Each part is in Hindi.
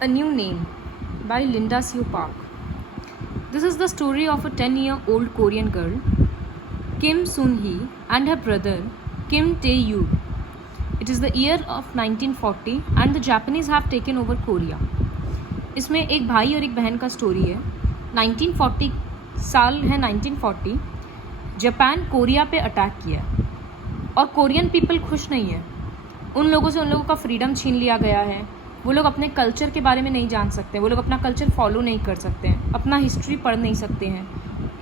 A New Name by Linda Sue Park. This is the story of a 10-year-old Korean girl, Kim Sun-hee, and her brother, Kim Tae-yoo. It is the year of 1940 and the Japanese have taken over Korea. इसमें एक भाई और एक बहन का स्टोरी है. 1940 साल है 1940. जापान कोरिया पे अटैक किया और कोरियन पीपल खुश नहीं है. उन लोगों से उन लोगों का फ्रीडम छीन लिया गया है. वो लोग अपने कल्चर के बारे में नहीं जान सकते, वो लोग अपना कल्चर फॉलो नहीं कर सकते हैं, अपना हिस्ट्री पढ़ नहीं सकते हैं,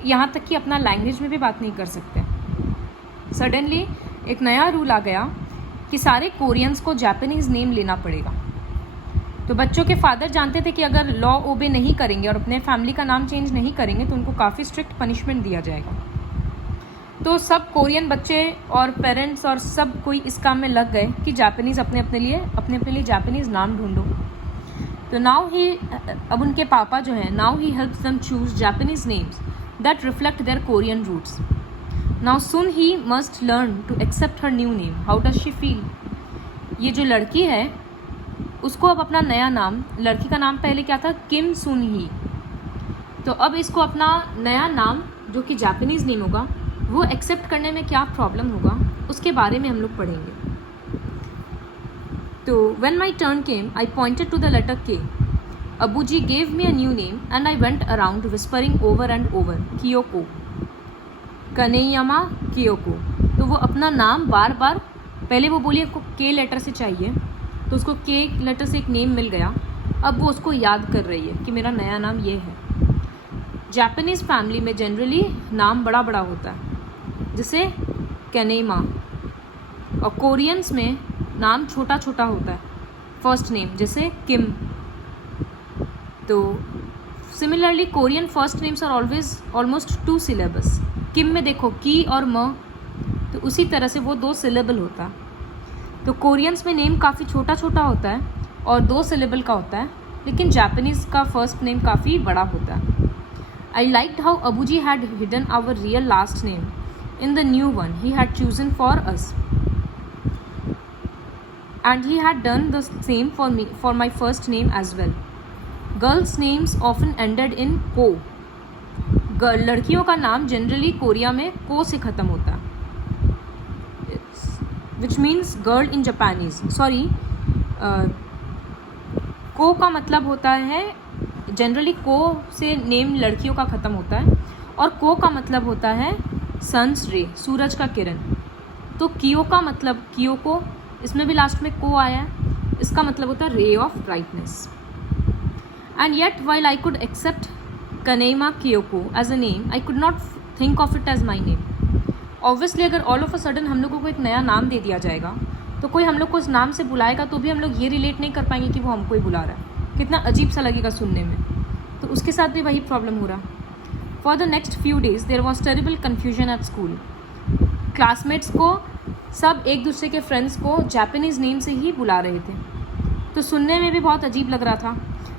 यहाँ तक कि अपना लैंग्वेज में भी बात नहीं कर सकते. सडनली एक नया रूल आ गया कि सारे कोरियंस को जापानीज़ नेम लेना पड़ेगा. तो बच्चों के फादर जानते थे कि अगर लॉ ओबे नहीं करेंगे और अपने फैमिली का नाम चेंज नहीं करेंगे तो उनको काफ़ी स्ट्रिक्ट पनिशमेंट दिया जाएगा. तो सब कोरियन बच्चे और पेरेंट्स और सब कोई इस काम में लग गए कि जापानीज़ अपने लिए जापानीज़ नाम ढूंढो. तो अब उनके पापा जो हैं, now he helps them choose Japanese names that reflect their Korean roots. Now Sunhee must learn to accept her new name. How does she feel? ये जो लड़की है उसको अब अपना नया नाम, लड़की का नाम पहले क्या था, किम सुन ही. तो अब इसको अपना नया नाम जो कि जापानीज़ नेम होगा वो एक्सेप्ट करने में क्या प्रॉब्लम होगा उसके बारे में हम लोग पढ़ेंगे. तो when my turn came I pointed to the letter K. Abuji gave me a new name and I went around whispering over and over Kyoko, Kaneyama Kyoko. तो वो अपना नाम बार बार, पहले वो बोली आपको के लेटर से चाहिए तो उसको के लेटर से एक नेम मिल गया. अब वो उसको याद कर रही है कि मेरा नया नाम ये है. जापानीज़ फैमिली में जनरली नाम बड़ा बड़ा होता है जैसे कैनेमा, और कोरियंस में नाम छोटा छोटा होता है फर्स्ट नेम जैसे किम. तो similarly Korean first names are always almost 2 syllables. Kim में देखो की और म, तो उसी तरह से वो 2 syllable होता है. तो कोरियंस में नेम काफ़ी छोटा छोटा होता है और 2 syllable का होता है, लेकिन जापानीज़ का फर्स्ट नेम काफ़ी बड़ा होता है. I liked how Abuji had hidden our real last name in the new one he had chosen for us, and he had done the same for me for my first name as well. Girls' names often ended in ko. लड़कियों का नाम जनरली कोरिया में को से ख़त्म होता है, which means girl in Japanese. Sorry, को का मतलब होता है जनरली को से नेम लड़कियों का ख़त्म होता है, और को का मतलब होता है सन्स रे, सूरज का किरण. तो कियो का मतलब कियोको, इसमें भी लास्ट में को आया है, इसका मतलब होता है ray of brightness. And yet while I could accept Kaneyama Kyoko as a name, I could not think of it as my name. Obviously अगर ऑल ऑफ अ सडन हम लोगों को एक नया नाम दे दिया जाएगा तो कोई हम लोग को उस नाम से बुलाएगा तो भी हम लोग ये रिलेट नहीं कर पाएंगे कि वो हमको ही बुला रहा है. कितना अजीब सा लगेगा सुनने में. तो उसके साथ भी वही प्रॉब्लम हो रहा. For the next few days there was terrible confusion at school. Classmates को सब एक दूसरे के फ्रेंड्स को जापानीज़ नेम से ही बुला रहे थे, तो सुनने में भी बहुत अजीब लग रहा था.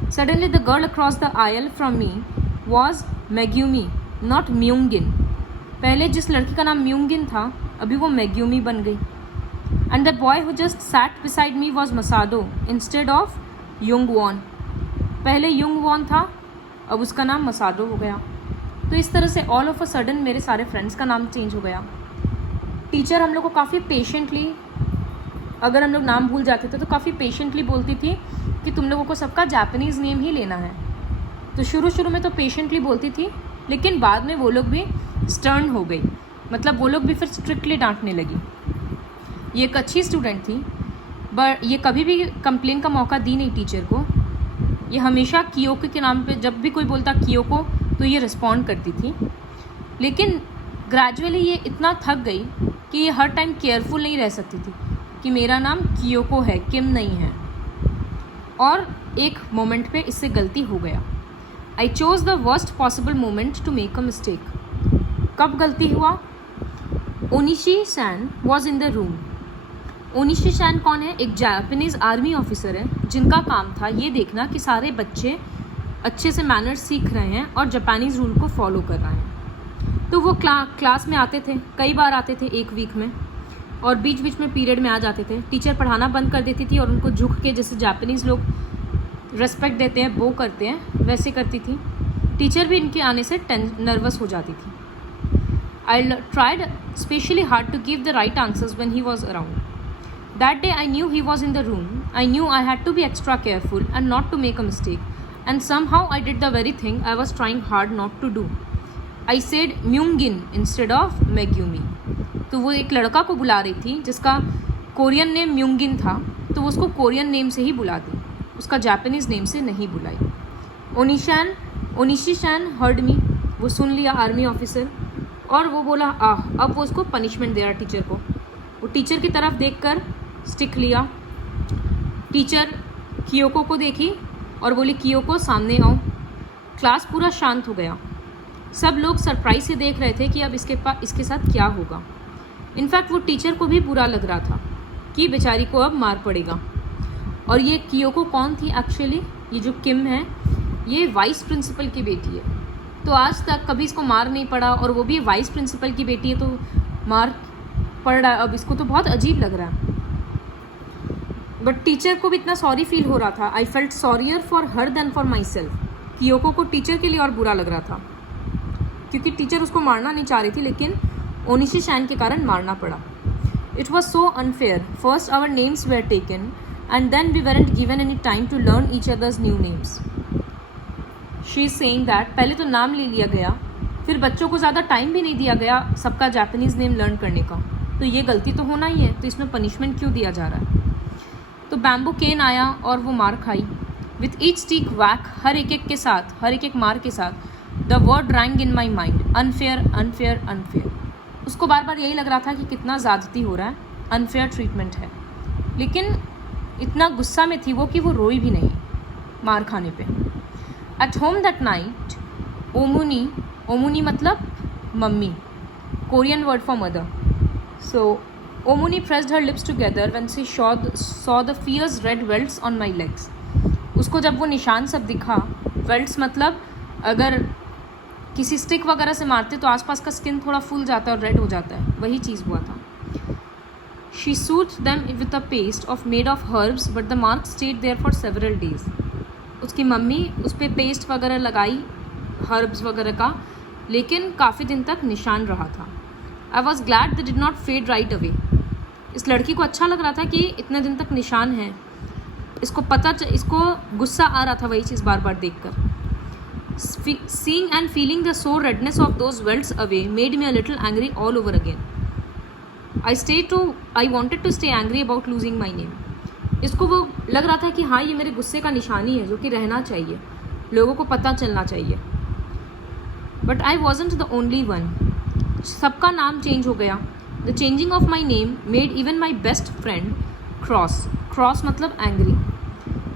Suddenly the girl across the aisle from me was Megumi, not Myungin. पहले जिस लड़की का नाम म्यूंगिन था अभी वो मेग्यूमी बन गई. And the boy who just sat beside me was Masado instead of Yungwon. पहले युंगवॉन था, अब उसका नाम मसादो हो गया. तो इस तरह से ऑल ऑफ अ सडन मेरे सारे फ्रेंड्स का नाम चेंज हो गया. टीचर हम लोग को काफ़ी पेशेंटली, अगर हम लोग नाम भूल जाते थे तो काफ़ी पेशेंटली बोलती थी कि तुम लोगों को सबका जापानीज़ नेम ही लेना है. तो शुरू में तो पेशेंटली बोलती थी, लेकिन बाद में वो लोग भी स्टर्न हो गई, मतलब वो लोग भी फिर स्ट्रिक्टली डांटने लगी. ये एक अच्छी स्टूडेंट थी, बट ये कभी भी कंप्लेन का मौका दी नहीं टीचर को. ये हमेशा कियोको के नाम पे जब भी कोई बोलता कियोको तो ये रिस्पॉन्ड करती थी. लेकिन ग्रेजुअली ये इतना थक गई कि ये हर टाइम केयरफुल नहीं रह सकती थी कि मेरा नाम कियोको है, किम नहीं है. और एक मोमेंट पे इससे गलती हो गया. I chose the worst possible moment to make a mistake. कब गलती हुआ? Onishi san was in the room. Onishi san कौन है? एक जापानीज़ आर्मी ऑफिसर है जिनका काम था ये देखना कि सारे बच्चे अच्छे से मैनर्स सीख रहे हैं और जापानीज़ रूल को फॉलो कर रहे हैं. तो वो क्लास में आते थे, कई बार आते थे एक वीक में, और बीच बीच में पीरियड में आ जाते थे. टीचर पढ़ाना बंद कर देती थी और उनको झुक के, जैसे जापानीज़ लोग रेस्पेक्ट देते हैं, वो करते हैं, वैसे करती थी। टीचर भी इनके आने से नर्वस हो जाती थी। I tried specially hard to give the right answers when he was around. That day I knew he was in the room. I knew I had to be extra careful and not to make a mistake, and somehow I did the very thing I was trying hard not to do. I said Myungin instead of Megumi. तो वो एक लड़का को बुला रही थी जिसका कोरियन नेम म्यूंगिन था, तो वो उसको कोरियन नेम से ही बुलाती, उसका जापानीज़ नेम से नहीं बुलाई। ओनिशी शैन हर्ड मी, वो सुन लिया आर्मी ऑफिसर, और वो बोला अब वो उसको पनिशमेंट दे रहा टीचर को। वो टीचर की तरफ देखकर स्टिक लिया। टीचर कियोको को देखी और बोली कियोको सामने आओ। क्लास पूरा शांत हो गया। सब लोग सरप्राइज से देख रहे थे कि अब इसके साथ क्या होगा। इनफैक्ट वो टीचर को भी बुरा लग रहा था कि बेचारी को अब मार पड़ेगा। और ये कियोको कौन थी एक्चुअली? ये जो किम है ये वाइस प्रिंसिपल की बेटी है। तो आज तक कभी इसको मार नहीं पड़ा, और वो भी वाइस प्रिंसिपल की बेटी है तो मार पड़ रहा है। अब इसको तो बहुत अजीब लग रहा है। बट टीचर को भी इतना सॉरी फील हो रहा था। I felt sorrier for her than for myself. Kyoko को टीचर के लिए और बुरा लग रहा था क्योंकि टीचर उसको मारना नहीं चाह रही थी, लेकिन ओनिशी शैन के कारण मारना पड़ा। It was so unfair. First our names were taken and then we weren't given any time to learn each other's new names. She is saying that पहले तो नाम ले लिया गया, फिर बच्चों को ज़्यादा टाइम भी नहीं दिया गया सबका जापानीज़ नेम लर्न करने का। तो ये गलती तो होना ही है, तो इसमें पनिशमेंट क्यों दिया जा रहा है? तो बैम्बू केन आया और वो मार खाई। विथ ईच स्टिक वैक, हर एक मार के साथ the word wrong in my mind, unfair unfair unfair. उसको बार बार यही लग रहा था कि कितना ज़्यादती हो रहा है, अनफेयर ट्रीटमेंट है। लेकिन इतना गुस्सा में थी वो कि वो रोई भी नहीं मार खाने पे। At home that night Omuni मतलब mummy, Korean word for mother. So Omuni pressed her lips together when she saw the fierce red welts on my legs. उसको जब वो निशान सब दिखा, वेल्ट्स मतलब अगर किसी स्टिक वगैरह से मारते तो आसपास का स्किन थोड़ा फूल जाता है और रेड हो जाता है, वही चीज़ हुआ था। She soothed them with a paste of made of herbs, but the mark stayed there for several days. उसकी मम्मी उस पर पेस्ट वगैरह लगाई हर्ब्स वगैरह का, लेकिन काफ़ी दिन तक निशान रहा था। I was glad they did not fade right away. इस लड़की को अच्छा लग रहा था कि इतने दिन तक निशान है। इसको गुस्सा आ रहा था वही चीज़ बार बार देख कर। Seeing and feeling the sore redness of those welts away made me a little angry all over again. I wanted to stay angry about losing my name. इसको वो लग रहा था कि हाँ ये मेरे गुस्से का निशानी है जो कि रहना चाहिए, लोगों को पता चलना चाहिए। But I wasn't the only one. सबका नाम चेंज हो गया। The changing of my name made even my best friend cross. Cross मतलब angry.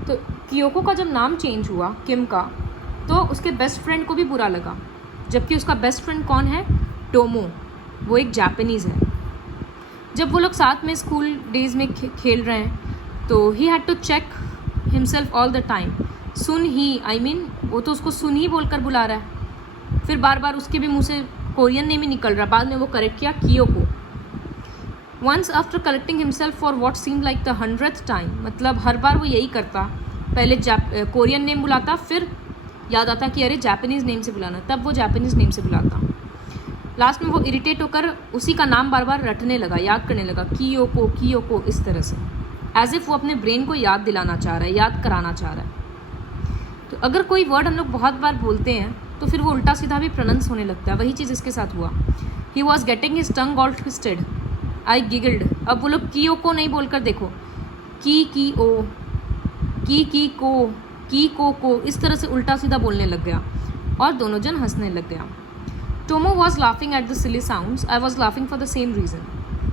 तो कियोको का जब नाम चेंज हुआ किम का, तो उसके बेस्ट फ्रेंड को भी बुरा लगा। जबकि उसका बेस्ट फ्रेंड कौन है? टोमो, वो एक जापानीज़ है। जब वो लोग साथ में स्कूल डेज में खेल रहे हैं तो he had to check himself all the time. वो तो उसको सुन ही बोलकर बुला रहा है, फिर बार बार उसके भी मुंह से कोरियन नेम ही निकल रहा। बाद में वो करेक्ट किया Kyoko. Once after correcting himself for what seem like the 100th time, मतलब हर बार वो यही करता, पहले कोरियन नेम बुलाता, फिर याद आता कि अरे जापानीज़ नेम से बुलाना, तब वो जापानीज़ नेम से बुलाता। लास्ट में वो इरिटेट होकर उसी का नाम बार बार रटने लगा, याद करने लगा, कियोको कियोको, इस तरह से, एज इफ़ वो अपने ब्रेन को याद दिलाना चाह रहा है, याद कराना चाह रहा है। तो अगर कोई वर्ड हम लोग बहुत बार बोलते हैं तो फिर वो उल्टा सीधा भी प्रोनाउंस होने लगता है। वही चीज़ इसके साथ हुआ। He was getting his tongue all twisted. I giggled. अब वो लोग कियोको नहीं बोलकर देखो की ओ की को इस तरह से उल्टा सीधा बोलने लग गया और दोनों जन हंसने लग गया। Tomo was laughing at the silly sounds. I was laughing for the same reason,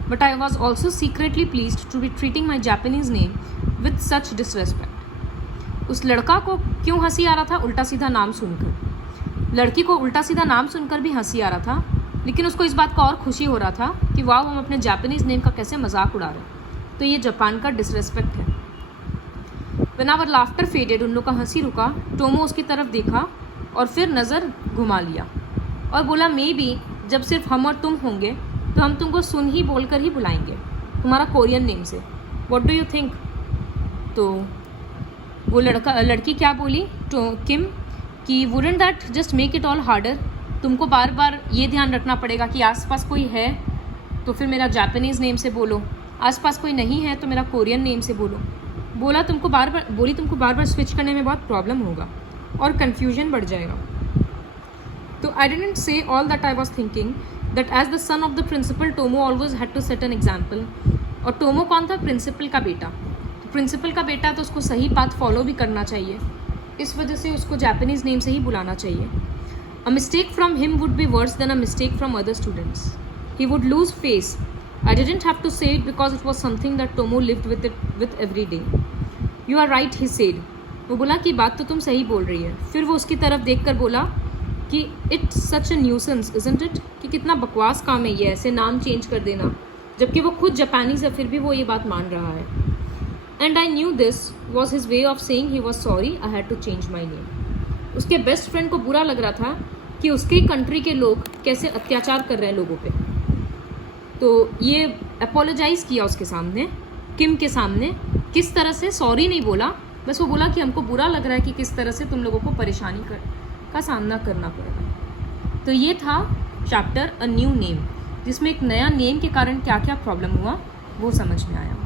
but I was also secretly pleased to be treating my Japanese name with such disrespect. उस लड़का को क्यों हंसी आ रहा था? उल्टा सीधा नाम सुनकर। लड़की को उल्टा सीधा नाम सुनकर भी हंसी आ रहा था, लेकिन उसको इस बात का और खुशी हो रहा था कि वाह हम अपने जापानीज़ नेम का कैसे मजाक उड़ा रहे हैं। तो ये जापान का डिसरेस्पेक्ट है। When our laughter faded, उन लोग का हंसी रुका। टोमो उसकी तरफ देखा और फिर नज़र घुमा लिया और बोला, मे बी जब सिर्फ हम और तुम होंगे तो हम तुमको सुन ही बोलकर ही बुलाएंगे, तुम्हारा कोरियन नेम से। What do you think? तो वो लड़की क्या बोली तो किम कि wouldn't that just make it all harder, तुमको बार बार ये ध्यान रखना पड़ेगा कि आसपास कोई है तो फिर मेरा जापानीज़ नेम से बोलो, आसपास कोई नहीं है तो मेरा कोरियन नेम से बोलो। बोली तुमको बार बार स्विच करने में बहुत प्रॉब्लम होगा और कन्फ्यूजन बढ़ जाएगा। तो I didn't say all that, I was thinking that as the son of the principal Tomo always had to set an example. और टोमो कौन था? प्रिंसिपल का बेटा। तो प्रिंसिपल का बेटा तो उसको सही पाथ फॉलो भी करना चाहिए, इस वजह से उसको जापानीज़ नेम से ही बुलाना चाहिए। A mistake from him would be worse than a mistake from other students, he would lose face. I didn't have to say it because it was something that Tomo lived with every day. You are right, he said. वो बोला कि बात तो तुम सही बोल रही है। फिर वो उसकी तरफ देखकर बोला कि it's such a nuisance, isn't it? कि कितना बकवास काम है ये ऐसे नाम चेंज कर देना, जबकि वो खुद जापानीज़ है फिर भी वो ये बात मान रहा है। And I knew this was his way of saying he was sorry I had to change my name. उसके बेस्ट फ्रेंड को बुरा लग रहा था कि उसके कंट्री के लोग कैसे अत्याचार कर रहे हैं लोगों पे। तो ये अपोलोजाइज़ किया उसके सामने, किम के सामने। किस तरह से? सॉरी नहीं बोला, बस वो बोला कि हमको बुरा लग रहा है कि किस तरह से तुम लोगों को परेशानी का सामना करना पड़ रहा है। तो ये था चैप्टर अ न्यू नेम, जिसमें एक नया नेम के कारण क्या क्या प्रॉब्लम हुआ वो समझ में आया।